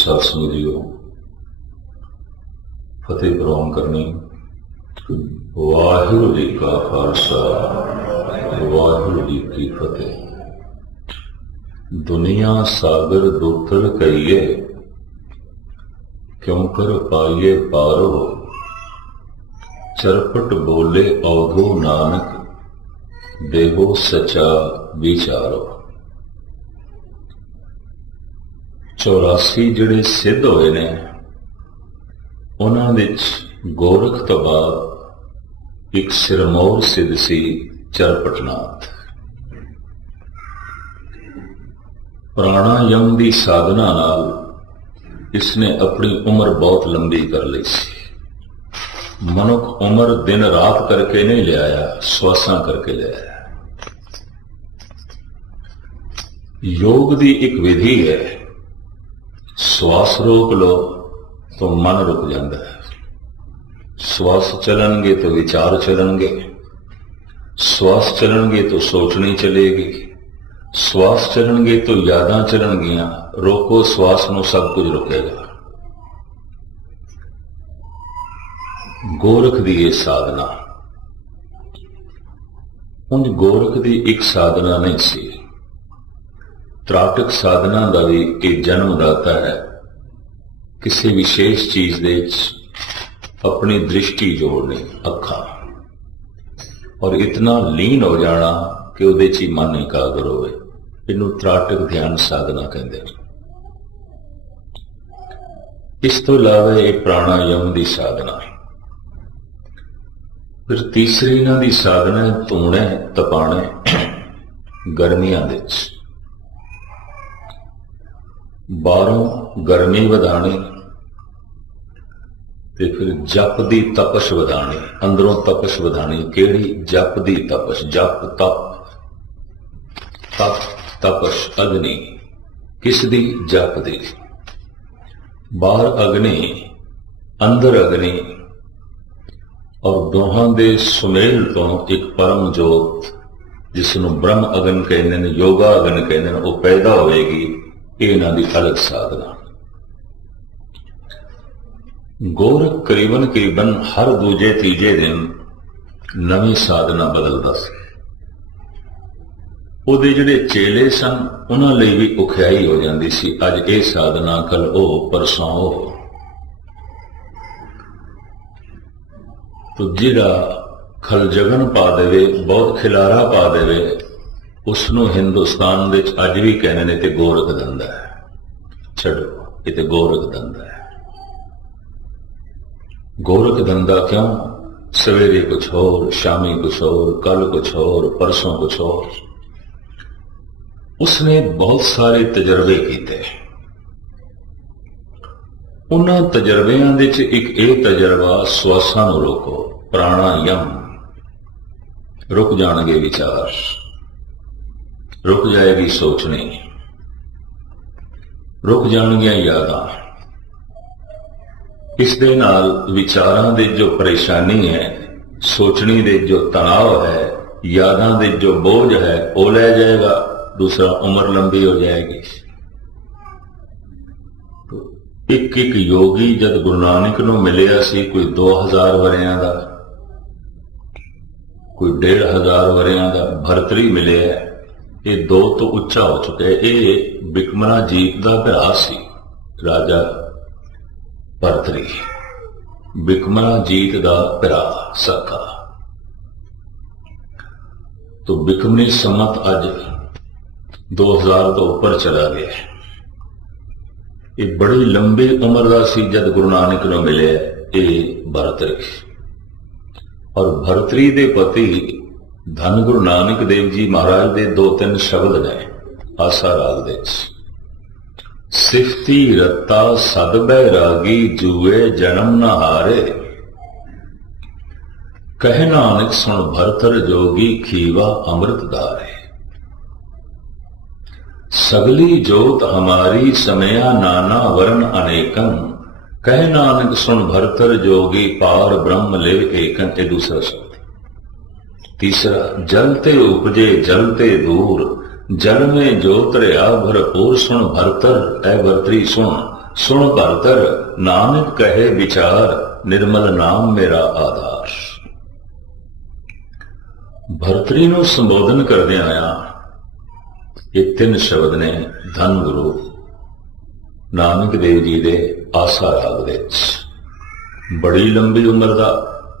सत्संग जीओ फतेह प्रवान करनी। वाहिगुरू जी का खालसा वाहिगुरू जी की फतेह। दुनिया सागर दुतर कहिए क्यों कर पाइए पारो, चरपट बोले अवधो नानक देवो सचा विचारो। 84 ਜਿਹੜੇ सिद्ध होए ने उन्हां विच गोरख तो बाद एक सिरमौर सिद्ध सी चरपटनाथ। प्राणायाम की साधना नाल इसने अपनी उम्र बहुत लंबी कर ली सी। मनुख उम्र दिन रात करके नहीं ले आया, श्वासां करके ले आया। योग की एक विधि है, श्वास रोक लो तो मन रुक जाता है, श्वास चलनगे तो विचार चलनगे, श्वास चलनगे तो सोचनी चलेगी, श्वास चलनगे तो यादां चलनगियां। रोको श्वास नूं सब कुछ रुकेगा। गोरख दी ये साधना उंज गोरख दी एक साधना नहीं सी। त्राटक साधना का भी एक जन्मदाता है। किसी विशेष चीज दे अपनी दृष्टि जोड़नी, अखा, और इतना लीन हो जाना कि उहदे च ही मन एकाग्र होवे। इनू त्राटक ध्यान साधना कहते हैं। इस तो इलावा एक प्राणायाम की साधना है। फिर तीसरी इन्हां दी साधना है धूणे तपाणे गर्मियां दे विच। बाहरों गर्मी वधानी ते फिर जप दी तपश वधानी, अंदरों तपश वधानी। केड़ी? जप दी तपश। जप तप, तप तपश, अग्नि। किस दी? जप दी। बाहर अग्नि, अंदर अग्नि, और दोहां दे सुमेल तो एक परम जोत जिसनों ब्रह्म अग्न कहते हैं, योगा अग्न कहते हैं, वो पैदा होएगी। इन्हां दी अलग साधना। गोरख करीबन करीबन हर दूजे तीजे दिन नवी साधना बदलता सी। उहदे जिहड़े चेले सन उन्हां लई भी औखियाई हो जाती सी। अज ये साधना, कल ओ, परसों ओ। तो जिहड़ा खलजगन पा देवे, बहुत खिलारा पा देवे, उसनों हिंदुस्तान विच अज भी कहने ने ते गोरख धंधा है। छड्डो, ये ते गोरख धंधा है। गोरख धंधा क्यों? सवेरे कुछ और, शामी कुछ और, कल कुछ और, परसों कुछ और। उसने बहुत सारे तजर्बे किए। उन्हां तजर्बियां दे च एक ये तजर्बा, श्वासां नूं रोको, प्राणायाम। रुक जाणगे विचार, रुक जाएगी सोचनी, रुक जाणगियां यादां। इस दे नाल विचारां दे जो परेशानी है, सोचनी दे जो तनाव है, यादां दे जो बोझ है, वो लै जाएगा। दूसरा, उम्र लंबी हो जाएगी। तो एक एक योगी जब गुरु नानक नूं मिलिया सी, कोई 2000 वरियां दा, कोई 1500 वरियां दा भरतरी मिले है। ये 2 तो उच्चा हो चुका है। ये बिकमना जीत का भरा सी, राजा भरतरी, बिकमना जीत का भरा सका। तो बिकमनी सम्मत अज 2000 तो ऊपर चला गया। ये बड़ी लंबी उम्र का सी जब गुरु नानक नूं मिले ये भरतरी। और भरतरी दे पति धन गुरु नानक देव जी महाराज दे 2-3 शब्द ने आसा राग दे। सिफती रत्ता सद बैरागी जुए जन्म न हारे, कह नानक सुन भरतर जोगी खीवा अमृत धारे। सगली जोत हमारी समया नाना वर्ण अनेकन, कह नानक सुन भरतर जोगी पार ब्रह्म ले एकन। ये दूसरा शब्द। तीसरा, जलते उपजे जलते दूर, जल में जोत रहा भरपूर। सुन भरतर ऐ भरतरी सुन, सुन भरतर नानक कहे विचार, निर्मल नाम मेरा आधार। भरतरी ਨੂੰ ਸੰਬੋਧਨ ਕਰਦੇ ਆਇਆ ਇਹ ਤਿੰਨ ਸ਼ਬਦ ਨੇ ਧੰਨ ਗੁਰੂ ਨਾਨਕ ਦੇਵ ਜੀ ਦੇ ਆਸਾ ਰਾਗ ਵਿੱਚ। ਬੜੀ ਲੰਬੀ ਉਮਰ ਦਾ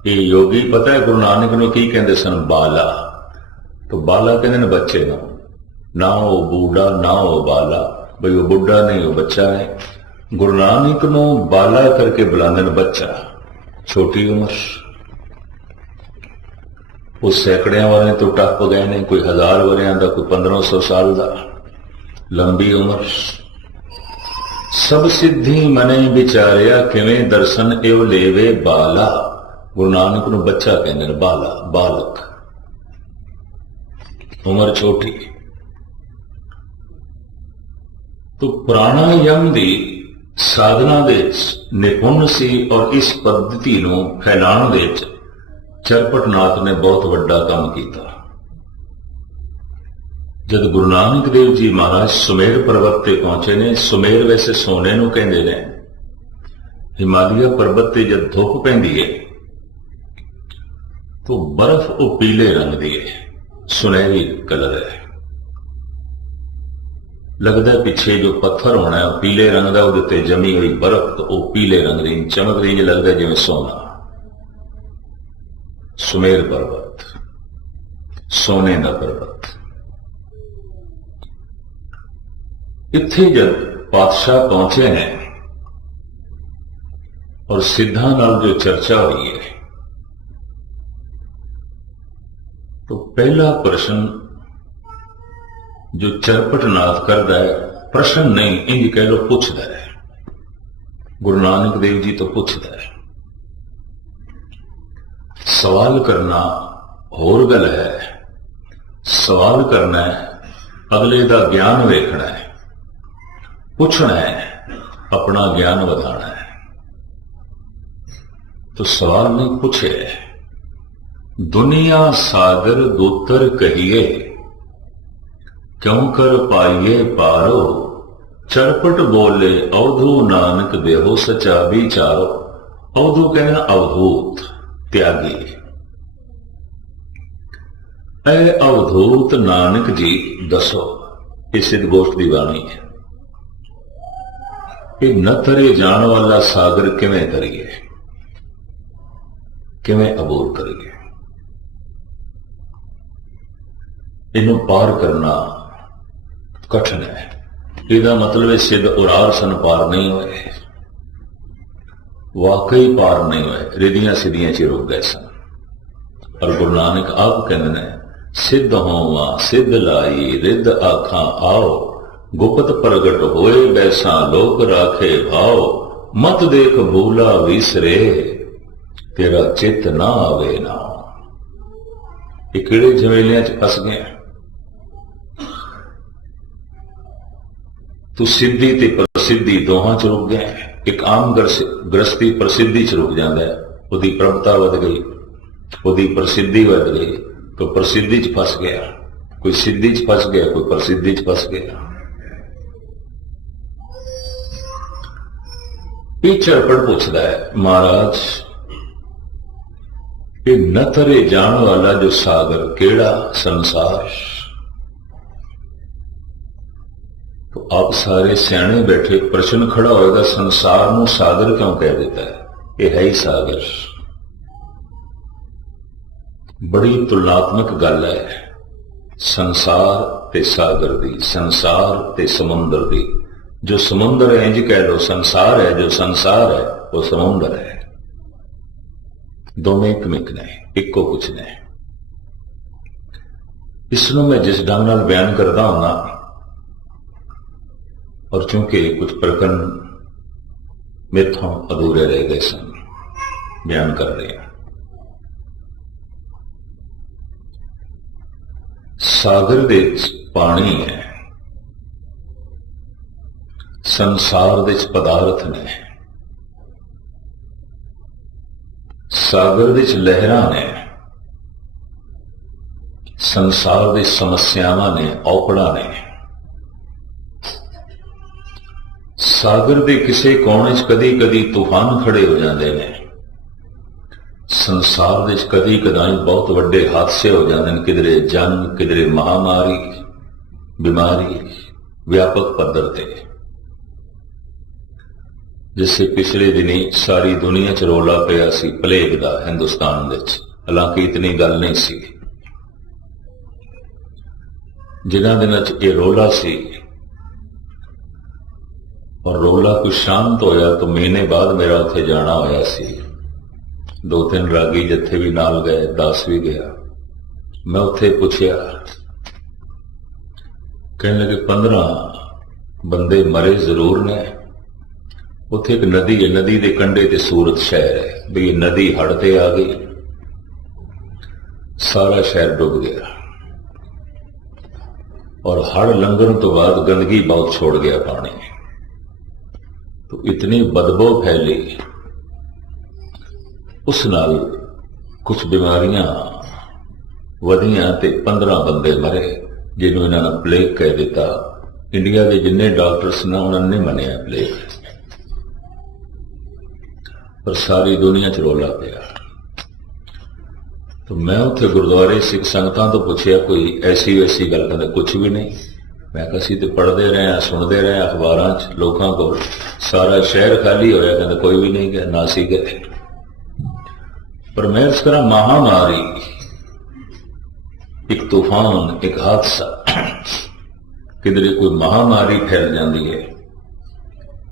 ਇਹ ਯੋਗੀ, ਪਤਾ ਹੈ ਗੁਰੂ ਨਾਨਕ ਨੂੰ ਕੀ ਕਹਿੰਦੇ ਸਨ? ਬਾਲਾ। तो बाला कहते ने बच्चे ना, ना वो बूढ़ा ना वो बाला, भाई वो बुढ़ा नहीं वो बच्चा है। गुरु नानक नूं बाला करके बुलांदे ने बच्चा, छोटी उम्र। वो सैकड़ियां वाले तो टप गए ने, कोई 1000 वरियां दा, कोई 1500 साल दा, लंबी उम्र। सब सिद्धि मने विचारिया, किवें दर्शन एव लेवे बाला। गुरु नानक नूं बच्चा कहंदे ने, बाला, बालक, उम्र छोटी। तो प्राणायाम दी साधना दे निपुण सी और इस पद्धति नूं फैलाण दे चरपटनाथ ने बहुत वड्डा काम किया। जद गुरु नानक देव जी महाराज सुमेर पर्वत ते पहुंचे ने, सुमेर वैसे सोने नूं कहंदे ने, हिमालय पर्वत ते जद धुप पैंदी है तो बर्फ वो पीले रंग दी है, सुनहरी कलर है। लगता है पिछे जो पत्थर होना है पीले रंग का, उहदे जमी हुई बर्फ तो वह पीले रंग की चमक रही, लगता है जिवें सोना। सुमेर पर्वत, सोने का पर्वत। इत्थे जब पातशाह पहुंचे हैं और सिद्धां नाल जो चर्चा हुई है, तो पहला प्रश्न जो चरपटनाथ करता है, प्रश्न नहीं इंज कह लो पूछता है, गुरु नानक देव जी तो पूछता है। सवाल करना होर गल है, सवाल करना है अगले का ज्ञान वेखना है, पूछना है अपना ज्ञान वधाना है। तो सवाल नहीं पूछे, दुनिया सागर दूतर कहिए, क्यों कर पाइए पारो। चरपट बोले अवधू नानक देहो सचा विचारो। अवधू कहना अवधूत, त्यागी। ऐ अवधूत नानक जी दसो, ये सिद्ध गोष्ठ की वाणी है कि न तरे जान वाला सागर किवें तरीए, किवें अबूर करिए। इनू पार करना कठिन है। इसका मतलब सिद्ध उरार सन पार नहीं हुए, वाकई पार नहीं हुए, रिदियां सिद्धियां च रुक गए सन। और गुरु नानक आप कहते हैं, सिद्ध होवा सिद्ध लाई रिद आखा आओ, गुप्त प्रगट होए बैसा लोक राखे भाव। मत देख भूला विसरे, तेरा चित ना आवे ना। ये किहड़े झमेलियां च फस गए। तू सिद्धि ते प्रसिद्धि दोहां च रुक गए। एक आम गृहस्थी प्रसिद्धि च रुक जाता है, उसकी प्रभुता वध गई, उसकी प्रसिद्धि वध गई, तो प्रसिद्धि च फस गया। कोई सिद्धि च फस गया, कोई प्रसिद्धि च फस गया। ये चरपट पूछता है, महाराज ये न तरे जान वाला जो सागर केड़ा संसार। तो आप सारे सियाने बैठे, प्रश्न खड़ा होएगा, संसार नूं सागर क्यों कह देता है? ये है ही सागर। बड़ी तुलनात्मक गल है संसार ते सागर दी, संसार ते समुंदर दी। जो समुंदर है इंज कह लो संसार है, जो संसार है वो समुंदर है। दोनों एक मिक ने, इको कुछ ने। इसनों मैं जिस ढंग नाल बयान करता हूं ना, और चूंकि कुछ प्रकरण मेथों अधूरे रह गए सन, बयान कर रहे हैं। सागर दे पानी है, संसार दे पदार्थ ने, सागर दे लहरां ने, संसार दे समस्यावां ने, औकड़ां ने। ਸਾਗਰ ਦੇ ਕਿਸੇ ਕੋਨੇ 'ਚ ਕਦੀ-ਕਦੀ ਤੂਫਾਨ ਖੜੇ ਹੋ ਜਾਂਦੇ ਨੇ। ਸੰਸਾਰ ਦੇ 'ਚ ਕਦੀ-ਕਦਾਈ ਬਹੁਤ ਵੱਡੇ ਹਾਦਸੇ ਹੋ ਜਾਂਦੇ ਨੇ, ਕਿਧਰੇ ਜੰਗ, ਕਿਧਰੇ ਮਹਾਮਾਰੀ, ਬਿਮਾਰੀ, ਵਿਆਪਕ ਪੱਧਰ ਤੇ। ਜਿਸੇ ਪਿਛਲੇ ਦਿਨੀ ਸਾਰੀ ਦੁਨੀਆ 'ਚ ਰੌਲਾ ਪਿਆ ਸੀ ਪਲੇਗ ਦਾ ਹਿੰਦੁਸਤਾਨ ਵਿੱਚ, ਹਾਲਾਂਕਿ ਇਤਨੀ ਗੱਲ ਨਹੀਂ ਸੀ। ਜਿਨ੍ਹਾਂ ਦਿਨਾਂ 'ਚ ਇਹ ਰੌਲਾ ਸੀ और रोला कुछ शांत होया तो महीने बाद मेरा उत्थे जाना होया सी। 2-3 रागी जत्थे भी नाल गए, दास भी गया। मैं उत्थे पूछया, कहने लगे 15 बंदे मरे जरूर ने। उत्थे एक नदी है, नदी के कंढे ते सूरत शहर है, भी ये नदी हड़ ते आ गई, सारा शहर डूब गया और हड़ लंघन तो बाद गंदगी बहुत छोड़ गया पानी। तो इतनी बदबू फैली, उस नाल कुछ बीमारियां वधियां ते 15 बंदे मरे, जिन्होंने इन्होंने प्लेग कह दिता। इंडिया के जिन्ने डॉक्टर्स ने उन्होंने नहीं मनिया प्लेग, पर सारी दुनिया च रौला पिया। तो मैं उत्थे गुरुद्वारे सिख संगतां तो पूछया कोई ऐसी वैसी गल, कहते कुछ भी नहीं। मैं कसी तो पढ़ते रहे, सुनते रहे अखबारां च, लोगों को सारा शहर खाली होया, कहते कोई भी नहीं गया, ना सी गए। पर मैं इस तरह महामारी, एक तूफान, एक हादसा, किधरे कोई महामारी फैल जाती है,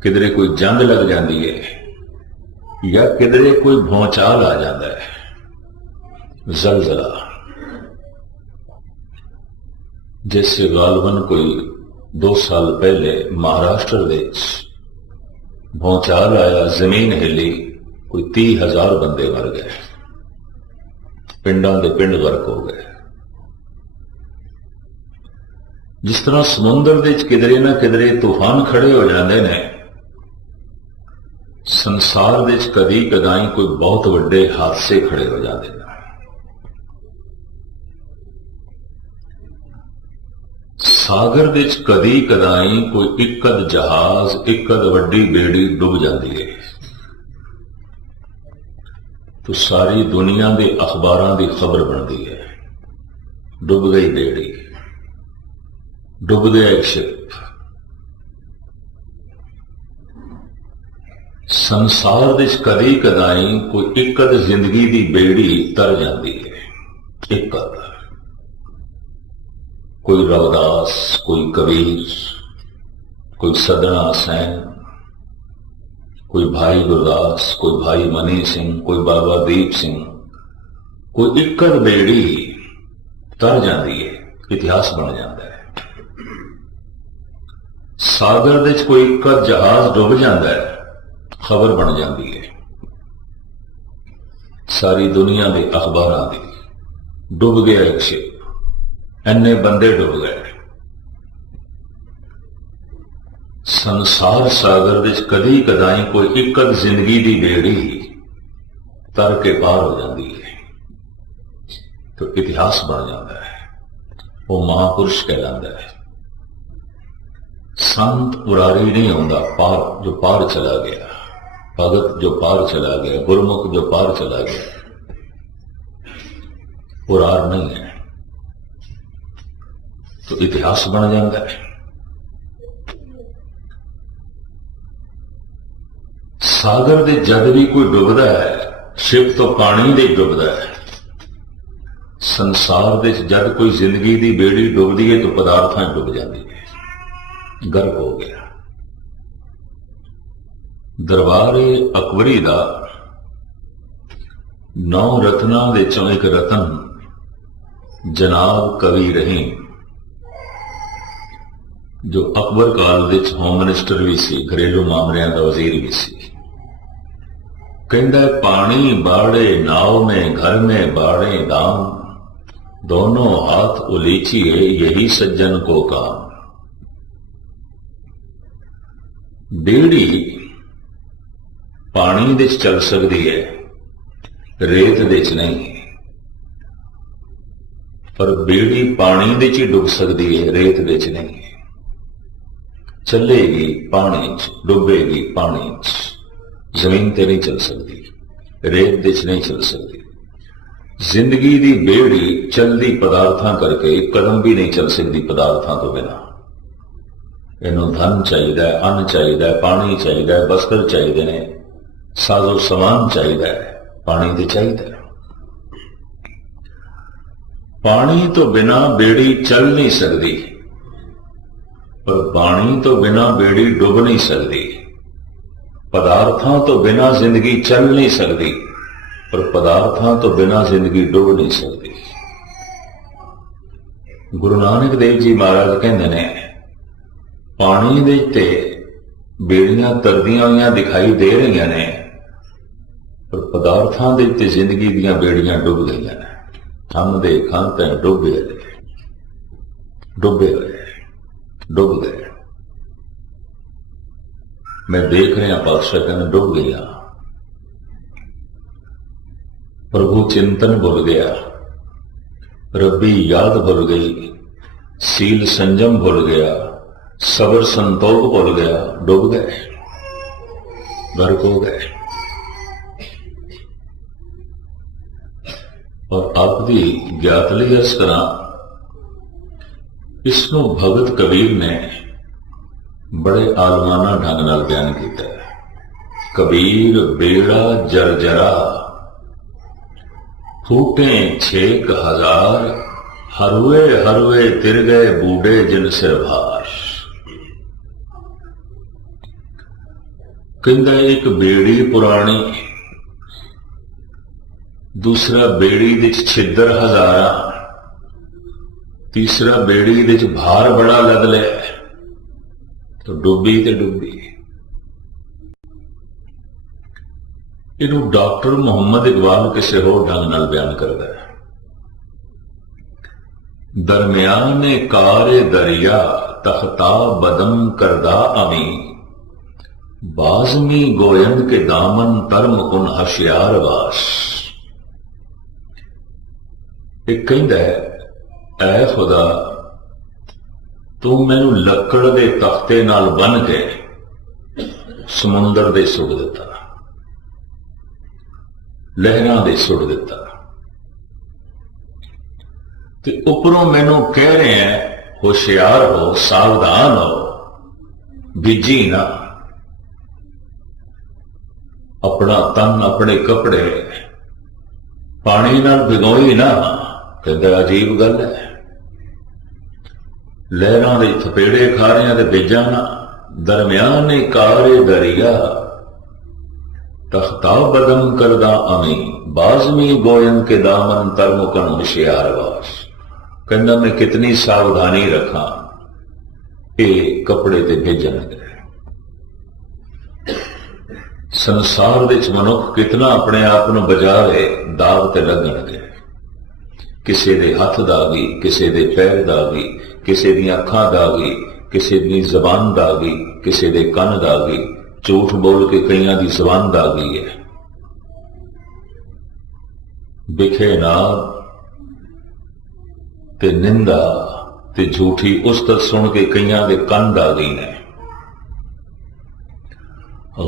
किधरे कोई जंग लग जाती है, या किधरे कोई भौचाल आ जाता है, जलजला। जैसे गालबन कोई 2 साल पहले महाराष्ट्र देश भौचाल आया, जमीन हिली, कोई 30,000 बंदे मर गए, पिंडां दे पिंड गर्क हो गए। जिस तरह समुद्र दे किधरे ना किधरे तूफान खड़े हो जाते हैं, संसार दे कदी कदाई कोई बहुत वड्डे हादसे खड़े हो जाते हैं। सागर दे कदी कदाई कोई इकद जहाज, इकद वड्डी बेड़ी डुब जाती है, तो सारी दुनिया के अखबारां की खबर बनती है, डुब गई बेड़ी, डुब गया एक शिप। संसार दे कदी कदाई कोई इकद जिंदगी की बेड़ी तर जाती है, इकद। कोई रविदास, कोई कबीर, कोई सदना सैन, कोई भाई गुरदास, कोई भाई मनी सिंह, कोई बाबा दीप सिंह, कोई इकद बेड़ी तर जाती है, इतिहास बन जाता है। सागर दे कोई इकद जहाज डुब जाता है, खबर बन जाती है, सारी दुनिया के अखबारां की, डुब गया एक शिप, इन्ने बंदे डुब गए। संसार सागर विच कदी कदाई कोई इकद जिंदगी की बेड़ी तर के पार हो जाती है, तो इतिहास बन जाता है, वो महापुरुष कहलाता है। संत उरारी नहीं होता, पार जो पार चला गया, भगत जो पार चला गया, गुरमुख जो पार चला गया, उरार नहीं है, तो इतिहास बन जाता है। सागर दे जद भी कोई डुबदा है, शिप तो पानी दे डुबदा है। संसार दे जद कोई जिंदगी की बेड़ी डुबदी है तो पदार्थां डुब जाती है, गर्क हो गया। दरबारे अकबरी दा 9 रत्नां दे चों एक रतन जनाब कवि रहीम, जो अकबर काल विच होम मिनिस्टर भी सी, घरेलू मामलियां का वजीर भी सी, कहता है पानी बाड़े नाव में, घर में बाड़े दाम, दोनों हाथ उलीचिए यही सज्जन को काम। बेड़ी पानी दे चल सकती है, रेत दे नहीं, पर बेड़ी पानी दे डुब सकती है, रेत दे नहीं। ਚੱਲੇਗੀ ਪਾਣੀ 'ਚ, ਡੁੱਬੇਗੀ ਪਾਣੀ 'ਚ, ਜ਼ਮੀਨ ਤੇ ਨਹੀਂ ਚੱਲ ਸਕਦੀ, ਰੇਤ ਦੇ 'ਚ ਨਹੀਂ ਚੱਲ ਸਕਦੀ। ਜ਼ਿੰਦਗੀ ਦੀ ਬੇੜੀ ਚੱਲਦੀ ਪਦਾਰਥਾਂ ਕਰਕੇ ਇੱਕ ਕਦਮ ਵੀ ਨਹੀਂ ਚੱਲ ਸਕਦੀ ਪਦਾਰਥਾਂ ਤੋਂ ਬਿਨਾਂ। ਇਹਨੂੰ ਧਨ ਚਾਹੀਦਾ ਹੈ, ਅੰਨ ਚਾਹੀਦਾ ਹੈ, ਪਾਣੀ ਚਾਹੀਦਾ ਹੈ, ਬਸਤਰ ਚਾਹੀਦੇ ਨੇ, ਸਾਜ਼ੋ ਸਮਾਨ ਚਾਹੀਦਾ ਹੈ, ਪਾਣੀ ਤੇ ਚਾਹੀਦਾ ਹੈ। ਪਾਣੀ ਤੋਂ ਬਿਨਾਂ ਬੇੜੀ ਚੱਲ ਨਹੀਂ ਸਕਦੀ, ਪਰ ਪਾਣੀ ਤੋਂ ਬਿਨਾਂ ਬੇੜੀ ਡੁੱਬ ਨਹੀਂ ਸਕਦੀ। ਪਦਾਰਥਾਂ ਤੋਂ ਬਿਨਾਂ ਜ਼ਿੰਦਗੀ ਚੱਲ ਨਹੀਂ ਸਕਦੀ, ਪਰ ਪਦਾਰਥਾਂ ਤੋਂ ਬਿਨਾਂ ਜ਼ਿੰਦਗੀ ਡੁੱਬ ਨਹੀਂ ਸਕਦੀ। ਗੁਰੂ ਨਾਨਕ ਦੇਵ ਜੀ ਮਹਾਰਾਜ ਕਹਿੰਦੇ ਨੇ, ਪਾਣੀ ਦੇ ਉੱਤੇ ਬੇੜੀਆਂ ਤਰਦੀਆਂ ਹੋਈਆਂ ਦਿਖਾਈ ਦੇ ਰਹੀਆਂ ਨੇ, ਪਰ ਪਦਾਰਥਾਂ ਦੇ ਉੱਤੇ ਜ਼ਿੰਦਗੀ ਦੀਆਂ ਬੇੜੀਆਂ ਡੁੱਬ ਗਈਆਂ ਨੇ। ਹਮ ਦੇ ਖਾਂਤੇ ਡੁੱਬੇ ਹੋਏ, ਡੁੱਬ ਗਏ। ਮੈਂ ਦੇਖ ਰਿਹਾ ਪਾਤਸ਼ਾਹ ਕਹਿੰਦੇ ਡੁੱਬ ਗਿਆ। ਪ੍ਰਭੂ ਚਿੰਤਨ ਭੁੱਲ ਗਿਆ, ਰੱਬੀ ਯਾਦ ਭੁੱਲ ਗਈ, ਸੀਲ ਸੰਜਮ ਭੁੱਲ ਗਿਆ, ਸਬਰ ਸੰਤੋਖ ਭੁੱਲ ਗਿਆ, ਡੁੱਬ ਗਏ, ਗਰਕ ਹੋ ਗਏ। ਔਰ ਆਪ ਦੀ ਗਿਆਤ ਲਈ ਇਸ ਤਰ੍ਹਾਂ ਇਸ ਨੂੰ ਭਗਤ ਕਬੀਰ ਨੇ ਬੜੇ ਆਲਮਾਨਾ ਢੰਗ ਨਾਲ ਬਿਆਨ ਕੀਤਾ ਹੈ। ਕਬੀਰ ਬੇੜਾ ਜਰਜਰਾ फूटे 6,000 हरवे हरवे तिर गए बूढ़े जिन सिर भार। कहता एक बेड़ी पुरानी, दूसरा बेड़ी विच छिद्र हजारा, तीसरा बेड़ी विच भार बड़ा लद लिया, तो डुबी ते डुबी। इनू डॉक्टर मुहम्मद इकबाल किसी होर ढंग नाल बयान करता है। दरमियाने कारे दरिया तख्ता बदम करदा अमी, बाजमी गोयंद के दामन तरम कुन हशियार वास। एक कहंदा है, ऐ खुदा तू मैनू लकड़ दे तख्ते नाल बन के समुंदर दे सुट दिता, लहरां दे सुट दिता, ते उपरों मैनू कह रहे हैं होशियार हो, सावधान हो, बिजी ना। अपना तन अपने कपड़े पानी नाल भिगोई ना। कहता अजीब गल है, लहरां दे थपेड़े खा रहे हैं ते बिजा ना। दरमियाने कारे दरिया तख्ता बदम करदा अमी, बाजमी गोयन के दामन तरमुकन होशियारवास। कहना मैं कितनी सावधानी रखा, ये कपड़े ते भेजन गए। संसार दे मनुख कितना अपने आप नूं बचावे, दाग ते लगन गए। किसी दे हथ दागी, किसी दे पैर दागी, किसी दी अखां दागी, किसी दी जबान दागी, किसी दे कन दागी। झूठ बोल के कईयां दी जबान दागी है। बिखे नाद ते निंदा ते झूठी उस्तत सुन के कईयां दे कन दागी ने।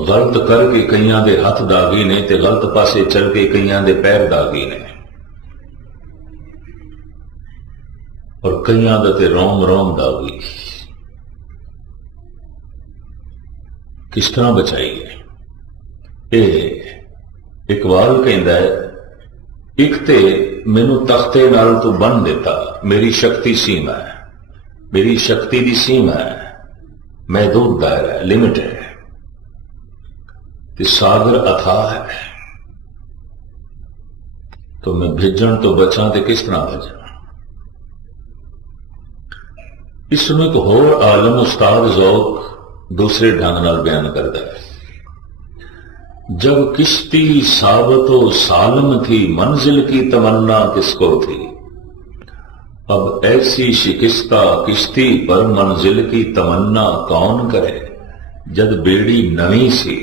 गलत करके कईयां दे हथ दागी ने ते गलत पासे चल के कईयां दे पैर दागी ने। और कईयां दा ते रोम रोम दागी। किस तरह बचाइए? ये इकबाल कहता है, एक ते मैनू तख्ते नाल तू बन देता, मेरी शक्ति सीमा है, मेरी शक्ति की सीमा है, महदूद दायरा है, लिमिट है, ते सागर अथाह है। तो मैं भिजन तो बचा तो किस तरह बचा? इसमें एक होर आलम उस्ताद ज़ौक़ दूसरे ढंग नाल बयान करता है। जब किश्ती साबतो सालम थी, मंजिल की तमन्ना किसको थी? अब ऐसी शिकस्ता किश्ती पर मंजिल की तमन्ना कौन करे? जब बेड़ी नवी सी,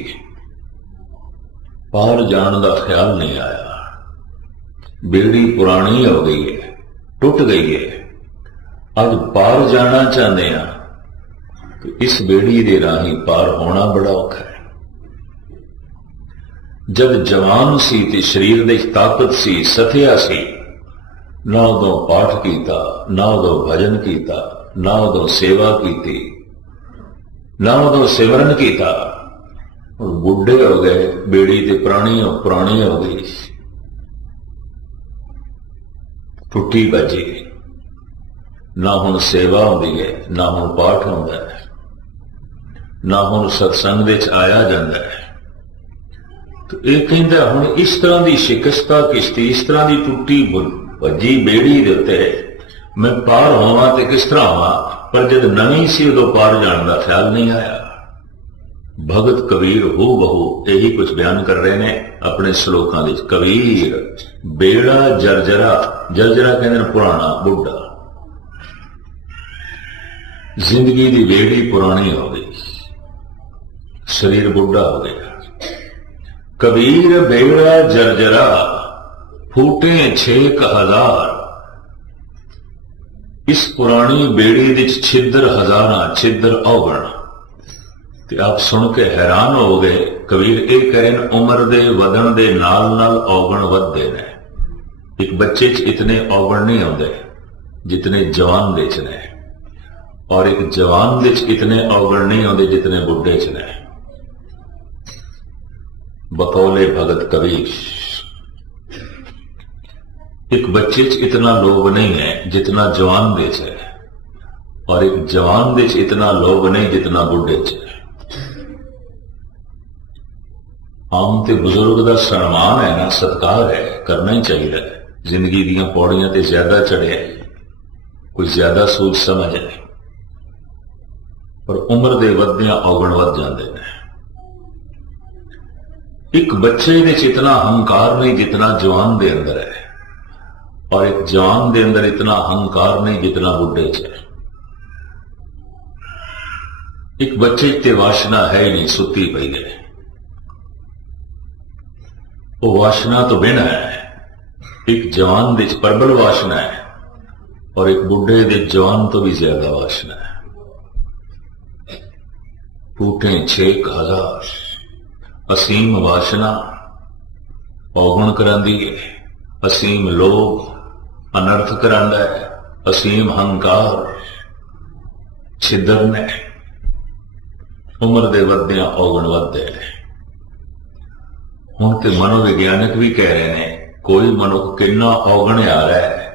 पार जान का ख्याल नहीं आया। बेड़ी पुरानी हो गई है, टुट गई है, अज पार जाना चाहते हैं तो इस बेड़ी दे राही पार होना बड़ा औखा है। जब जवान सी ते शरीर दे ताकत सी, सथिया सी, ना उदों पाठ कीता, ना उदों भजन कीता, ना उदों सेवा की, ना उदों सिमरन कीता। और बुढ़े हो गए, बेड़ी ते पुरानी हो गई, टुटी बजी, ना हुण सेवा होंदी है, ना हुण पाठ होंदा है, ना हुण सत्संग दे च आया जांदा है। तो ये कहंदा हुण इस तरह की शिकस्ता किश्ती, इस तरह की टुटी भजी बेड़ी दे उत्ते मैं पार होवां ते किस तरह होवां। पर जब नवीं सी उदों पार जाण दा ख्याल नहीं आया। भगत कबीर हू बहु यही कुछ बयान कर रहे ने अपने श्लोकां विच। कबीर बेड़ा जर्जरा, जर्जरा कहंदे ने पुराना, बुढ़ा, जिंदगी की बेड़ी पुरानी हो गई, शरीर बुढ़ा हो गया। कबीर बेड़ा जर्जरा, फूटे 6000। इस पुरानी बेड़ी विच छिद्र हजारां, छिद्र औगण। ते आप सुन के हैरान हो गए। कबीर ये कह रहे हैं उम्र दे वधण दे नाल नाल औगण वधदे ने। एक बच्चे च इतने औगण नहीं आउंदे जितने जवान दे च ने, और एक जवान दे च इतने औगण नहीं आउंदे जितने बुढ़े च ने। बकौले भगत कबीर, एक बच्चे च इतना लोभ नहीं है जितना जवान दे च है, और एक जवान दे च इतना लोभ नहीं जितना बुढ़े च है। आम ते बुजुर्ग का सन्मान है ना, सत्कार है, करना ही चाहिए। जिंदगी दीयां पौड़ियां ते ज्यादा चढ़े, कोई ज्यादा सूझ समझ है, पर उम्र दे वधदियां औगण वध जांदे ने। एक बच्चे दे च इतना हंकार नहीं जितना जवान दे अंदर है, और एक जवान दे अंदर इतना हंकार नहीं जितना बुढ़े च है। एक बच्चे ते वासना है ही नहीं, सुती पई है, वो वासना तो बिना है। एक जवान दे प्रबल वासना है, और एक बुढ़े दे जवान तो भी ज्यादा वासना है। फूटे 6000, असीम वासना औगण करांदी है, असीम लोभ अनर्थ करांदा है, असीम हंकार छिद्र ने। उम्र दे वधदियां औगण वधदे ने। हुण ते मनोविग्यानक भी कह रहे हैं कोई मनुख किन्ना औगण आ रहा है,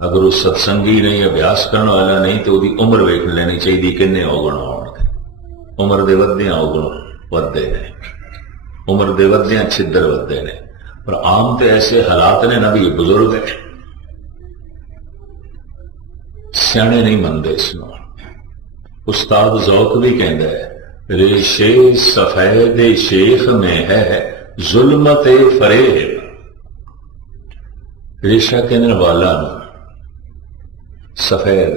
अगर वो सत्संगी नहीं, अभ्यास करने वाला नहीं, तो उसकी उम्र वेख लेनी चाहिए किन्ने औगण आउणगे। उम्र दे वधदियां औगण वधदे ने, उम्र दे वधदियां छिद्र वधदे ने। पर आम तो ऐसे हालात ने ना, भी ये बुजुर्ग है, सियाणे नहीं मनते इसनूं। उस्ताद ज़ौक भी कहता है, रेशे सफेद शेख में है जुल्मत फरेब। रेशा कहने वाला सफेद,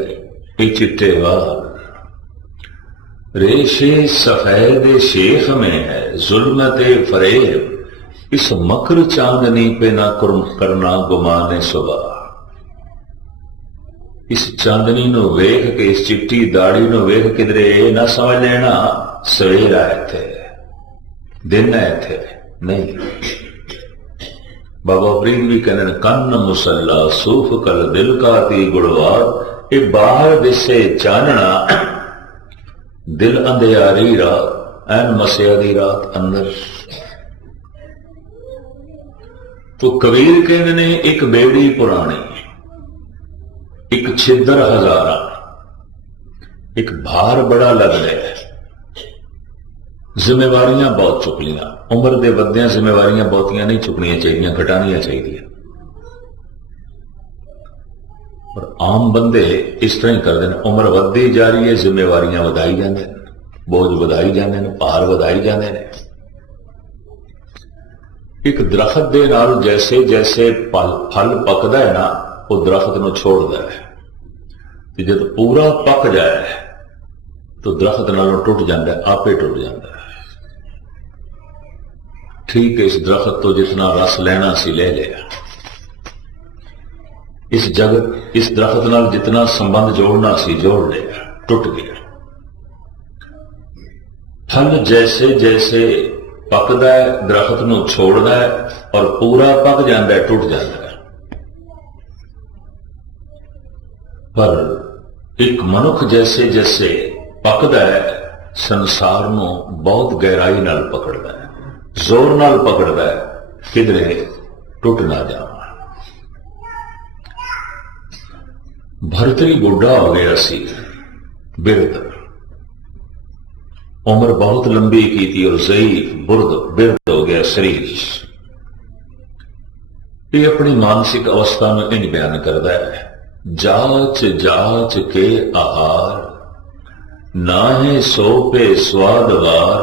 ये चिट्टे वाल। रेशे सफेद शेख में है जुल्मत फरेब, इस मकर चांदनी पे ना करना गुमाने सुबह। इस चांदनी नो वेख के, इस चिट्टी दाड़ी नो वेख किधरे ना समझ लेना सवेर आए थे, दिन आए थे, नहीं। बाबा फरीद भी कहते कन्न मुसल्ला सूफ कल दिल का ती गुड़वार। ये बाहर दिसे चानना, दिल अंधियारी रात, ऐन मसिया दी रात अंदर। तो कबीर कहते ने एक बेड़ी पुरानी, एक छिद्र हजारा, एक भार बड़ा लग रहा है। जिम्मेवारियां बहुत चुक लिया। उम्र दे वधियां जिम्मेवारियां बहुतियां नहीं चुकनियां चाहिए, घटानियां चाहिए। और आम बंदे इस तरह ही करते हैं, उम्र वधदी जा रही है, जिम्मेवारियां वधाई जाते हैं, बोझ वधाई जाते हैं, भार वधाई जाते हैं। एक दरख्त दे नाल जैसे जैसे फल पकदा है ना, वो दरख्त नूं छोड़दा है, ते जब पूरा पक जाए तो दरख्त नालों टुट जाता है, आपे टुट जाता है। ठीक है, इस दरख्त तो जितना रस लेना सी ले लिया। इस जगत, इस दरख्त नाल जितना संबंध जोड़ना सी जोड़ लिया, टुट गया। फल जैसे जैसे पकदा है दरख्त नूं छोड़दा है और पूरा पक जाता है, टुट जाता है। पर एक मनुख जैसे जैसे पकदा है संसार नूं बहुत गहराई नाल पकड़दा है, जोर नाल पकड़दा है, किधरे टुट ना जावा। भरतरी बुढ़ा हो गया सी, बिरद, उम्र बहुत लंबी की थी और ज़ईफ बिरद हो गया शरीर। ये अपनी मानसिक अवस्था में इंज बयान करता है, जाच जाच के आहार नाहे सोपे स्वादवार,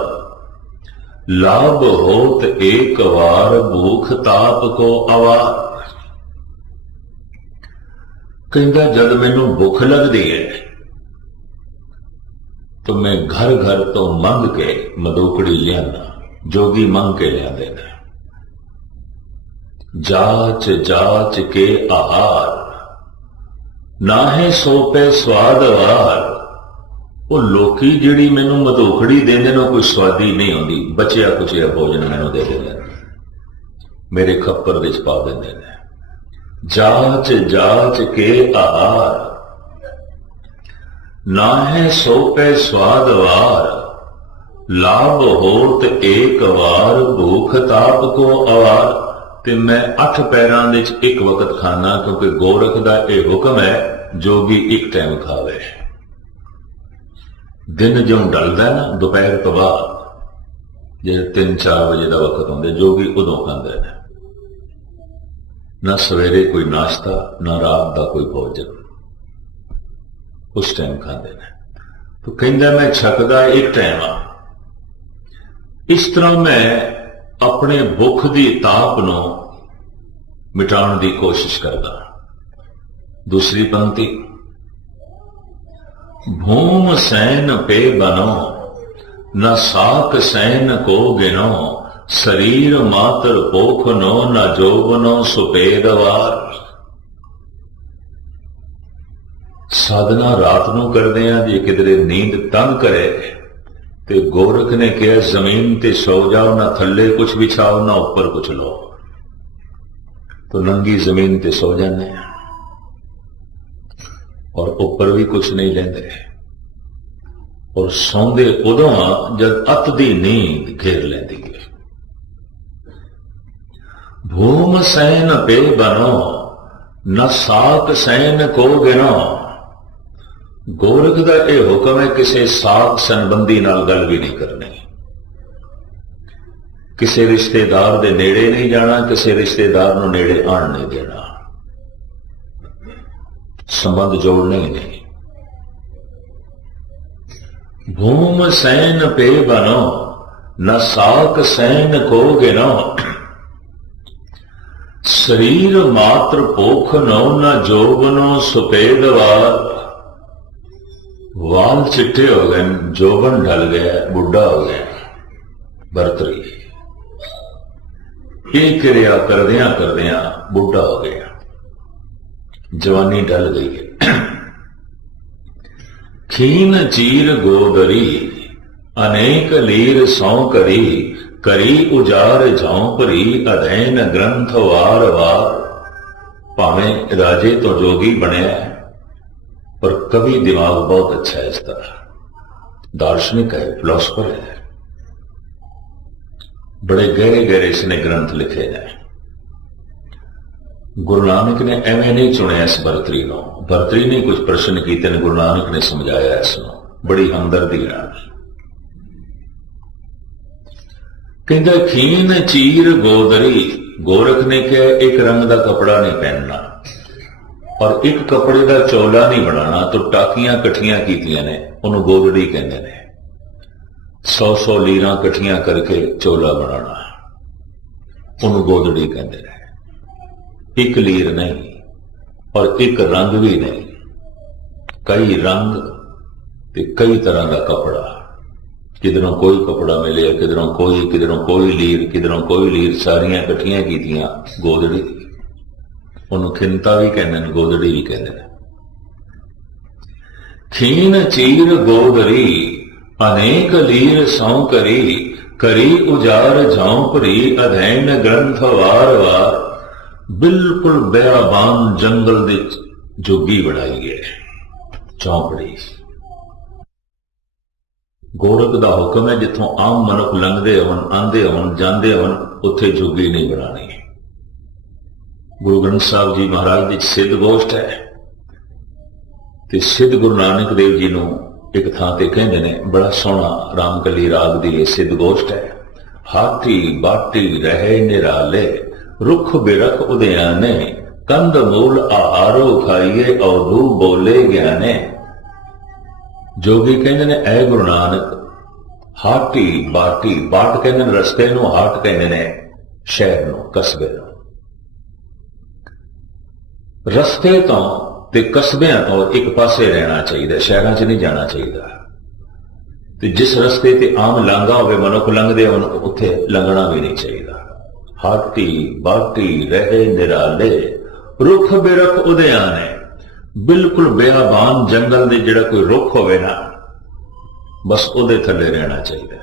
लाभ होत एक वार भूख ताप को अवार। कहता जद मैनू भुख लगती है तो मैं घर घर तो मंग के मदोकड़ी लियाना, जोगी मंग के लिया देना। जाच जाच के आहार नाहे सोपे स्वादवार, वो लोकी जिहड़ी मैनू मदोखड़ी देंदे ने कोई स्वादी नहीं होंदी, बचिया कुचिया भोजन मैनू दे देंदे, मेरे खप्पर विच पा देंदे ने। जाच जाच के आहार नाहे सोपे स्वादवार, लाभ होत एक वार भूख ताप को अवार। ते मैं 8 पैरां दे विच एक वक्त खाना, क्योंकि गोरख दा यह हुक्म है जोगी एक टाइम खावे। दिन जो ढलदा ना दोपहर तो बाद जे 3-4 बजे का वक्त होंगे, जोगी उदों खांदे ने, ना सवेरे कोई नाश्ता ना रात का कोई भोजन, उस टाइम खाते हैं। तो कहता मैं छकदा एक टाइम आ। इस तरह मैं अपने भुख की ताप नूं मिटाने की कोशिश करदा। दूसरी पंक्ति, भूम सैन पे बनो न साक सैन को गिनो, शरीर मात्र पोख नो न जोबनो सुपेदवार। साधना रात नूं करदे आ, जे किधरे नींद तंग करे ते गोरख ने कहा जमीन ते सो जाओ, ना थल्ले कुछ बिछाओ ना ऊपर कुछ लो, तो नंगी जमीन ते सो जाने और ऊपर भी कुछ नहीं लेंदे, और सौंदे उदों जद अत दी नींद घेर लेंदी है। भूम सैन पे बनो न साक सैन को गिनो। गोरख का यह हुक्म है किसी साक संबंधी नाल गल भी नहीं करनी, किसी रिश्तेदार दे नेड़े नहीं जाना, किसी रिश्तेदार नूं नेड़े आण नहीं देना, संबंध जोड़ने ही नहीं। भूम सैन पे बनो न साक सैन को गिनो, शरीर मात्र पोख नो न जोबनो सुपेदवार। वाल चिट्टे हो गए, जोबन ढल गया, बुढ़ा हो गया, भरतरी ये क्रिया करदियां करदियां बुढ़ा हो गया, जवानी ढल गई है। खीन चीर गोदरी अनेक लीर सौ करी, करी उजार झोंपरी अधैन ग्रंथ वार वार। भावें राजे तो जोगी बनया पर कवि दिमाग बहुत अच्छा है इसका, दार्शनिक है, फिलोसफर है, बड़े गहरे गहरे इसने ग्रंथ लिखे हैं। गुरु नानक ने एवं नहीं चुनिया इस भरतरी को, भरतरी ने कुछ प्रश्न किए, गुरु नानक ने समझाया इसको बड़ी हमदर्दी नाल। कहते खीन चीर गोदरी, गोरख ने कहा एक रंग का कपड़ा नहीं पहनना और एक कपड़े का चोला नहीं बनाना, तो टाकियां कट्ठियां कीतियां ने, उन्होंने गोदड़ी कहते हैं। 100 लीरां कट्ठियां करके चोला बनाना, उन्होंने गोदड़ी कहते हैं। एक लीर नहीं और एक रंग भी नहीं, कई रंग ते कई तरह का कपड़ा, किधरों कोई कपड़ा मिले, किधरों कोई लीर, किधरों कोई लीर, सारियां कट्ठियां कीतियां गोदड़ी। उन्होंने खिंता भी कहते हैं, गोदड़ी भी कहते हैं। खीन चीर गोदरी अनेक लीर सौ करी करी उजार झौंपरी अधैन ग्रंथ वार वार। बिल्कुल बियाबान जंगल दे जोगी बनाई है झौंपड़ी। गोरख का हुक्म है जिथों आम मनुख लंघते होन आंदे होन जांदे होन उत्थे जोगी नहीं बनानी। गुरु ग्रंथ साहब जी महाराज की सिद्ध गोष्ठ है ते सिद्ध गुरु नानक देव जी नूं एक थां ते कहंदे ने, बड़ा सोहना रामकली राग दी सिद्ध गोष्ठ है। हाथी बाटी रहे निराले रुख बिरख उद्याने कंद मूल आहारो खाइए और दू बोले ज्ञाने। जोगी कहंदे ने ऐ गुरु नानक हाटी बाटी, बाट कहंदे ने रस्ते नूं, हाट कहंदे ने शहर नूं कस्बे नूं। रस्ते तो ते कस्बियां तो एक पासे रहना चाहिए, शहरों च नहीं जाना चाहिए। ते जिस रस्ते ते आम लांघा होवे मनुख लंघदे होण उत्थे लंघना भी नहीं चाहिए। हाटी बाटी रहे निराले रुख बिरख उद्याने। बिल्कुल बेआबान जंगल दे जिहड़ा कोई रुख होवे ना बस उहदे थल्ले रहना चाहिए।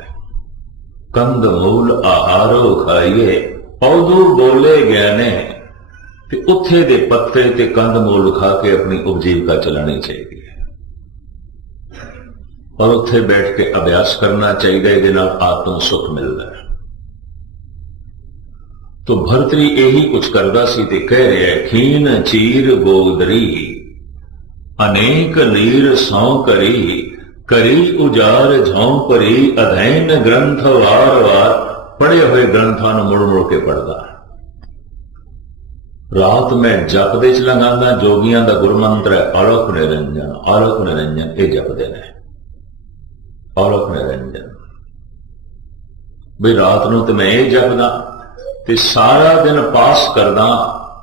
कंद मूल आहारो खाइए पौधू बोले ज्ञाने। ते उत्थे दे पत्ते ते कंद मूल खा के अपनी उपजीविका चलानी चाहिए और उत्थे बैठ के अभ्यास करना चाहिए। इहदे नाल आत्म सुख मिलता है। तो भरतरी यही कुछ करदा सी ते कह रहा है, खीन चीर गोदरी अनेक लीर सौ करी करी उजार झौंपरी अधैन ग्रंथ वार वार। पढ़े हुए ग्रंथां नूं मुड़ मुड़ के पढ़दा। रात में जपदे च लंघांदा। जोगियां दा गुरमंत्र है आलोक निरंजन, आलोक निरंजन। ये जपदे ने आलोक निरंजन। भी रात नूं ते मैं ये जपदा ते सारा दिन पास करदा।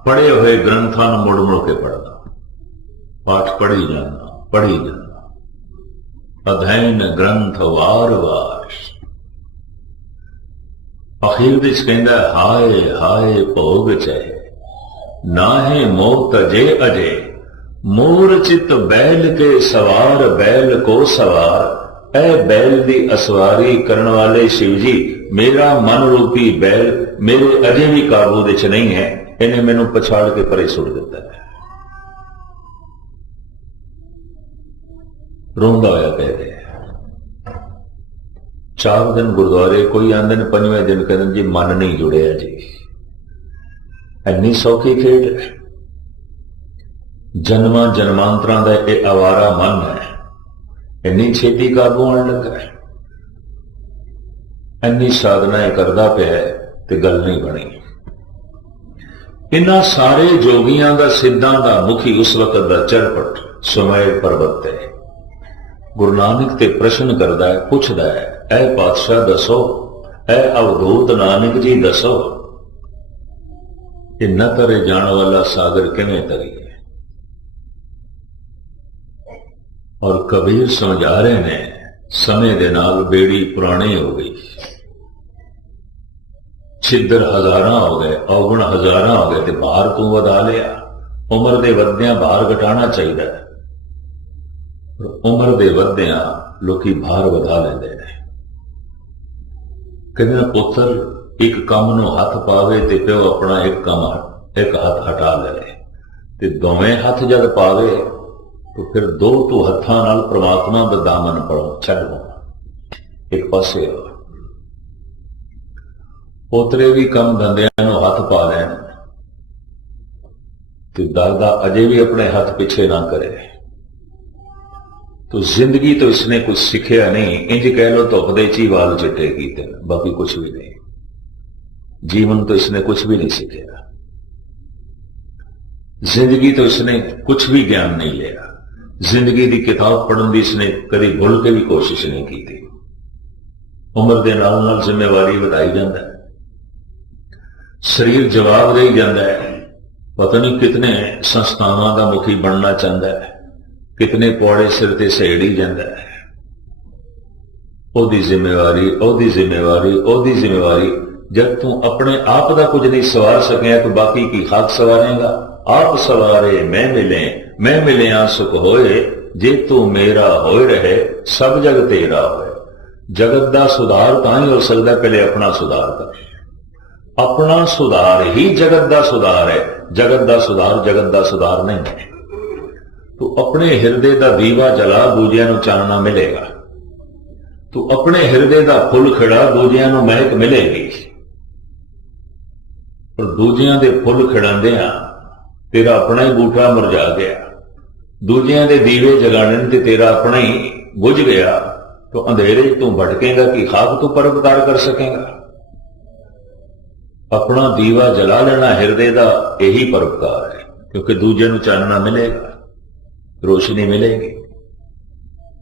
पढ़े हुए ग्रंथां नूं मुड़ मुड़ के पढ़दा। पाठ पढ़ी जाना पढ़ी जाना। अधैन ग्रंथ वार वार। अखीर विच कहंदा हाय हाय भोग चाहे नाहे मोह तजे अजे। मोर चित बैल के सवार बैल को सवार। ऐ बैल दी असवारी करन वाले शिव जी, मेरा मन रूपी बैल मेरे अजे भी काबू दे च नहीं है। इन्हें मैनू पछाड़ के परे सुट दिता है। रोंदा होया कह रहे 4 दिन गुरुद्वारे कोई आंदे ने, 5वें दिन कहते जी मन नहीं जुड़िया जी। इन्नी सौखी खेड है। जन्मां जन्मांतरां दा यह आवारा मन है। इन्नी छेती काबू आने लगा है। इन्नी साधना करदा पिया ते गल नहीं बनी। इन्हां सारे जोगियां दा सिद्धां दा मुखी उस वक्त दा चरपट सुमेर पर्वत है। गुरु नानक ते प्रश्न करदा है, पुछदा है, ऐ पातशाह दसो, ऐ अवधूत नानक जी दसो, कि न तरे जाने वाला सागर किवें तरीए। और कबीर समझा रहे ने समय दे नाल बेड़ी पुरानी हो गई। छिद्र हजारां हो गए, अवगुण हजारां हो गए, ते भार तू वधा लिया। उम्र दे वधियां भार घटाना चाहिए। उम्र दे वधियां लोकी भार वधा लेंदे ने। कहंदे पुत्र एक काम नूं हथ पावे ते प्यो अपना एक हाथ हटा ले। ते दोवें हाथ जद पावे तो फिर 2 हत्थां नाल परमात्मा दा दामन पड़ो छड्ड दो एक पासे। पोतरे भी कम धंधियां नूं हथ पा लैण ते दादा अजे भी अपने हाथ पीछे ना करे। तो जिंदगी तो इसने कुछ सीखिया नहीं। इंज कह लो धुप दे ची वाल चिट्टे कीते, बाकी कुछ भी नहीं। जीवन तो इसने कुछ भी नहीं सीखा। जिंदगी तो इसने कुछ भी ज्ञान नहीं लिया। जिंदगी की किताब पढ़ने की इसने कभी भूल के भी कोशिश नहीं की थी। उम्र के नाल नाल जिम्मेवारी वधाई जाता है। शरीर जवाब दे जाता है। पता नहीं कितने संस्थावां का मुखी बनना चाहता है, कितने पौड़े सिर ते सहेड़ी जाता है। ओदी जिम्मेवारी ओदी जिम्मेवारी ओदी जिम्मेवारी। जब तू अपने आप का कुछ नहीं सवार सके तो बाकी की खाक सवारेगा। आप सवारे मैं मिले सुख होए, जे तू मेरा होए रहे सब जग तेरा होए। जगत का सुधार तां ही हो सकता, पहले अपना सुधार कर। अपना सुधार ही जगत का सुधार है, जगत का सुधार जगत का सुधार नहीं है। तू अपने हिरदे का दीवा जला, दूजिया नूं चानना मिलेगा। तू अपने हिरदे का फुल खिड़ा, दूजिया नूं महक मिलेगी। पर दूजिया के फुल खिड़ांदियां तेरा अपना ही बूटा मुरझा गया, दूजिया के दीवे जगाने ते तेरा अपना ही बुझ गया, तो अंधेरे तू भटकेगा कि खाक तू परोपकार कर सकेगा। अपना दीवा जला लेना हिरदे का यही परोपकार है, क्योंकि दूजे नूं चानना मिलेगा, रोशनी मिलेगी,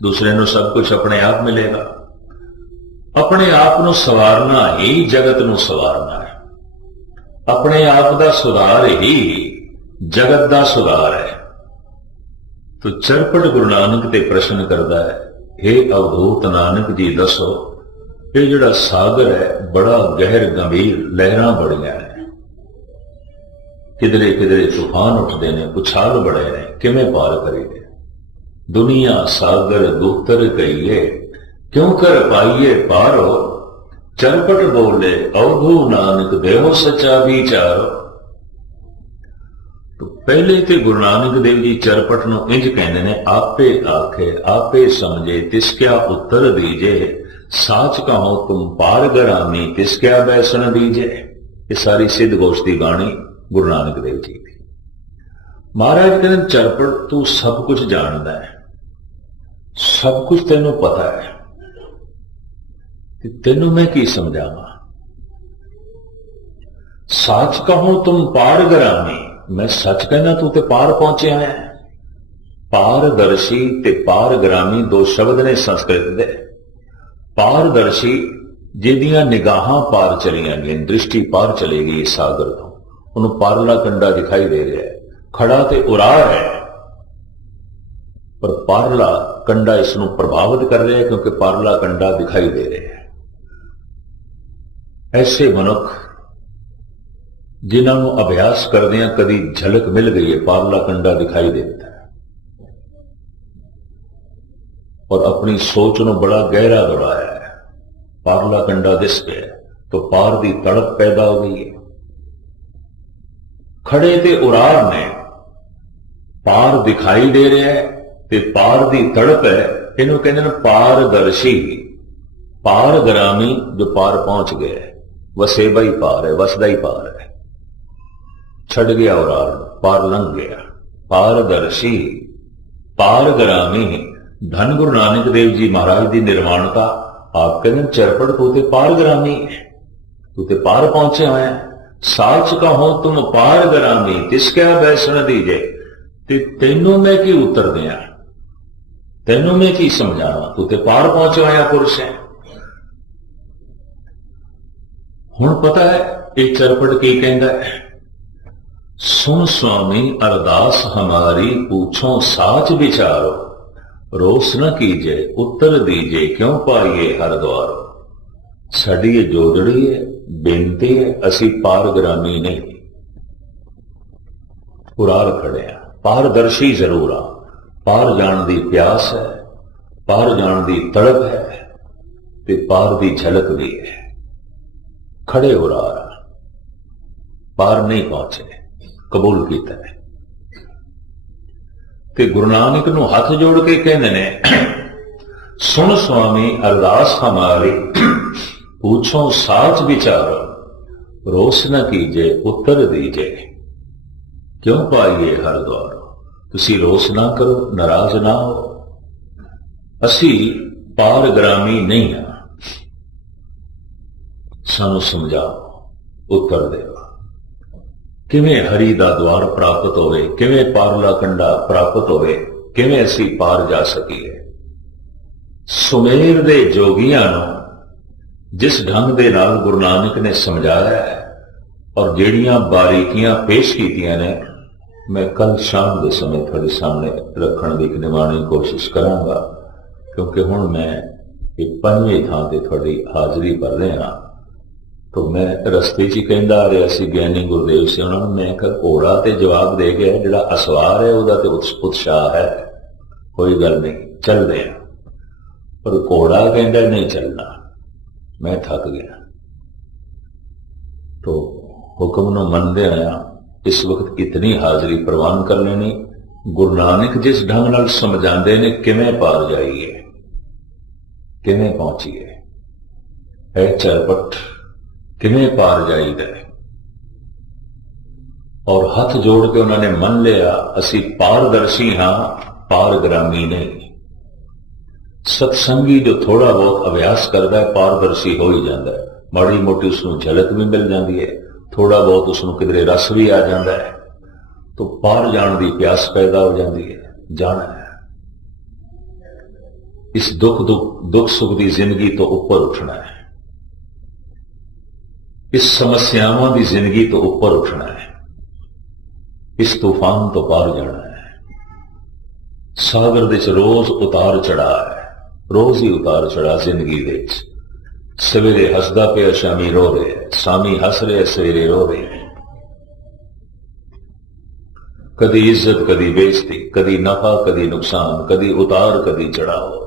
दूसरे नूं सब कुछ अपने आप मिलेगा। अपने आप नूं सवारना ही जगत नूं सवारना है, अपने आप का सुधार ही जगत का सुधार है। तो चरपट गुरु नानक ते प्रश्न करता है, हे अवधूत नानक जी दसो, ये जिहड़ा सागर है बड़ा गहर गंभीर, लहरां बड़ियां ने, किधरे किधरे तूफान उठते हैं, उछाल बड़े ने, किवें पार करीए। दुनिया सागर दूतर कहिए, क्यों कर पाइए पारो, चरपट बोले अवधू नानक देहो सच्चा विचारो। तो पहले तो गुरु नानक देव जी चरपट नूं इंज कहंदे ने, आपे आखे आपे समझे तिसक्या उत्तर दीजे, साच कहो तुम पार गरामी तिसक्या बैसन दीजे। ये सारी सिद्ध गोष्ठी गाणी गुरु नानक देव जी की। महाराज कहते चरपट तू सब कुछ जानदा है, सब कुछ तेनों पता है, तेनों मैं की समझावा। सच कहो तुम पार गरामी, मैं सच कहना तू ते पार पहुंचे है। पारदर्शी ते पारग्रामी दो शब्द ने संस्कृत दे। पारदर्शी जिहदियां निगाहां पार चलियां गई, दृष्टि पार चलेगी इस सागर तो, उन्होंने पारला कंडा दिखाई दे रहा है, खड़ा ते उरार है, पर पारला कंडा इसनों प्रभावित कर रहा है, क्योंकि पारला कंडा दिखाई दे रहा है। ऐसे मनुख जिन्होंने अभ्यास करदे कदी झलक मिल गई है, पारला कंडा दिखाई देता है, और अपनी सोच को बड़ा गहरा दौड़ाया है, पारला कंडा दिस गया तो पार की तड़प पैदा हो गई है। खड़े ते उरार ने, पार दिखाई दे रहा है ते पार की तड़प है, इन्हों कहते हैं पारदर्शी। पारग्रामी जो पार पहुंच गया है, वसेबा ही पार है, वसदा ही पार है, छड़ गया उरार, पार लंघ गया। पारदर्शी पारग्रामी, धन गुरु नानक देव जी महाराज की निर्माणता। आप कहते चरपट तू ते पारग्रामी है, तू ते पार पहुंचे हुए हैं। साच कहो तुम पारग्रामी तिसक्या बैसन दीजे, तेनों मैं की उत्तर दिया, तेनों मैं की समझावा, तू ते पार पहुंचे हुए पुरुष है। हुण पता है ये चरपट की कहता है, सुन स्वामी अरदास हमारी पूछो साच विचारो, रोस न कीजे उत्तर दीजे क्यों पाइए हर द्वारो। साडी ये जोड़ड़ी है, बेनती है, असी पारग्रामी नहीं, उरार खड़े हैं, पारदर्शी जरूर आ, पार जान दी प्यास है, पार जान दी तड़प है, ते पार दी झलक भी है। खड़े उरार, पार नहीं पहुंचे, कबूल किया है। ते गुरु नानक नूं हाथ जोड़ के कहने ने, सुन स्वामी अरदास हमारी पूछो साच विचारो, रोस न कीजे उत्तर दीजे क्यों पाइए हर द्वारो। तुसी रोस ना करो, नाराज ना हो, असी पारग्रामी नहीं हाँ, सानू समझाओ, उत्तर देव। किवें हरि दा द्वार प्राप्त होवे, किवें पारला कंडा प्राप्त होवे, किवें असी पार जा सकीए। सुमेर दे जोगियां नूं जिस ढंग दे नाल गुरु नानक ने समझाया है और जेड़ियां बारीकियां पेश कीतियां ने, मैं कल शाम के समय थोड़े सामने रखने की निभाने कोशिश करांगा, क्योंकि हुण मैं एक 5वीं थां ते थोड़ी हाजरी भर रहा। तो मैं रस्ते च कहता आ रहा सी ज्ञानी गुरुदेव से, उन्होंने मैं कहा घोड़ा ते जवाब दे गया, जिहड़ा असवार है वह उत्साह है, कोई गल नहीं, चलते हैं। पर घोड़ा कहता नहीं चलना, मैं थक गया। तो हुक्म न मनदे आया इस वक्त इतनी हाजिरी प्रवान कर लेनी। गुरु नानक जिस ढंग नाल समझाते ने किवें पार जाइए, किवें पहुंचीए, है चरपट किवें पार जाईदा है। और हाथ जोड़ के उन्होंने मन लिया असी पारदर्शी हाँ, पारग्रामी नहीं। सत्संगी जो थोड़ा बहुत अभ्यास करता है पारदर्शी हो ही जाता है। माड़ी मोटी उसनों झलक भी मिल जाती है, थोड़ा बहुत उसनों किधरे रस भी आ जाता है, तो पार जान की प्यास पैदा हो जाती है। जाना है इस दुख सुख की जिंदगी तो ऊपर उठना है, इस समस्याओं की जिंदगी तो ऊपर उठना है, इस तूफान तो पार जाना है। सागर दे च रोज उतार चढ़ा है, रोज ही उतार चढ़ा जिंदगी दे च। सवेरे हसदा पे शामी रो रहे, शामी हस रहे सवेरे रो रहे। कदी इज्जत कदी बेइज्जती, कदी नफा कदी नुकसान, कदी उतार कदी चढ़ाव।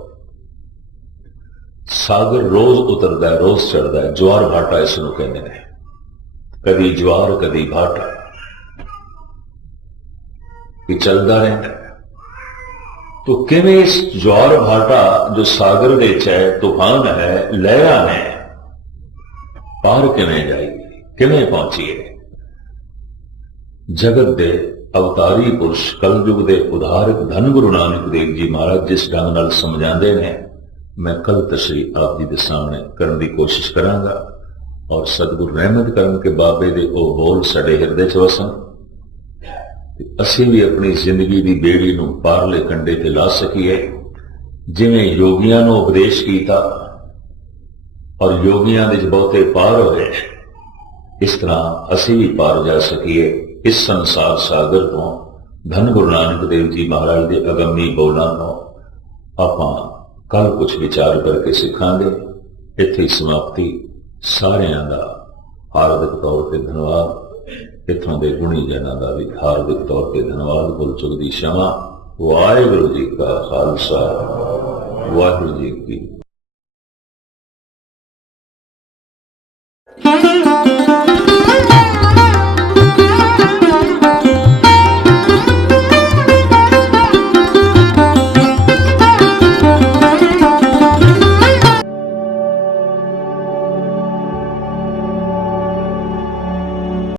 सागर रोज उतरता है, रोज चढ़ता है। ज्वार भाटा इसनों कहते हैं, कदी ज्वार कदी भाटा, ये चलता रहता है। तो किवें इस ज्वार भाटा जो सागर विच है, तूफान है, लहरां है, पार किवें जाएगी, किवें पहुंचीए। जगत दे अवतारी पुरुष कलयुग दे उधारक धन गुरु नानक देव जी महाराज जिस ढंग नाल समझाते हैं, मैं कल तशरी आप जी के सामने करने की कोशिश करांगा। और सतगुरु रहमत करन के बाबे दे ओ बोल साडे हिरदे च वसन, असी भी अपनी जिंदगी की बेड़ी नूं पारले कंडे ते ला सकीए। जिवें योगियां नूं उपदेश कीता और योगियां दे बहुते पार होए, इस तरह असी भी पार जा सकीए इस संसार सागर तो। धन गुरु नानक देव जी महाराज के अगमी बोलों तो आपां कल कुछ विचार करके सीखांगे। इत्थे ही समाप्ति। सारियां दा हार्दिक तौर पर धन्यवाद। इत्थों के गुणी जनां दा भी हार्दिक तौर पर धन्यवाद। भुल चुक दी क्षमा। वाहिगुरू जी का खालसा, वाहिगुरू जी की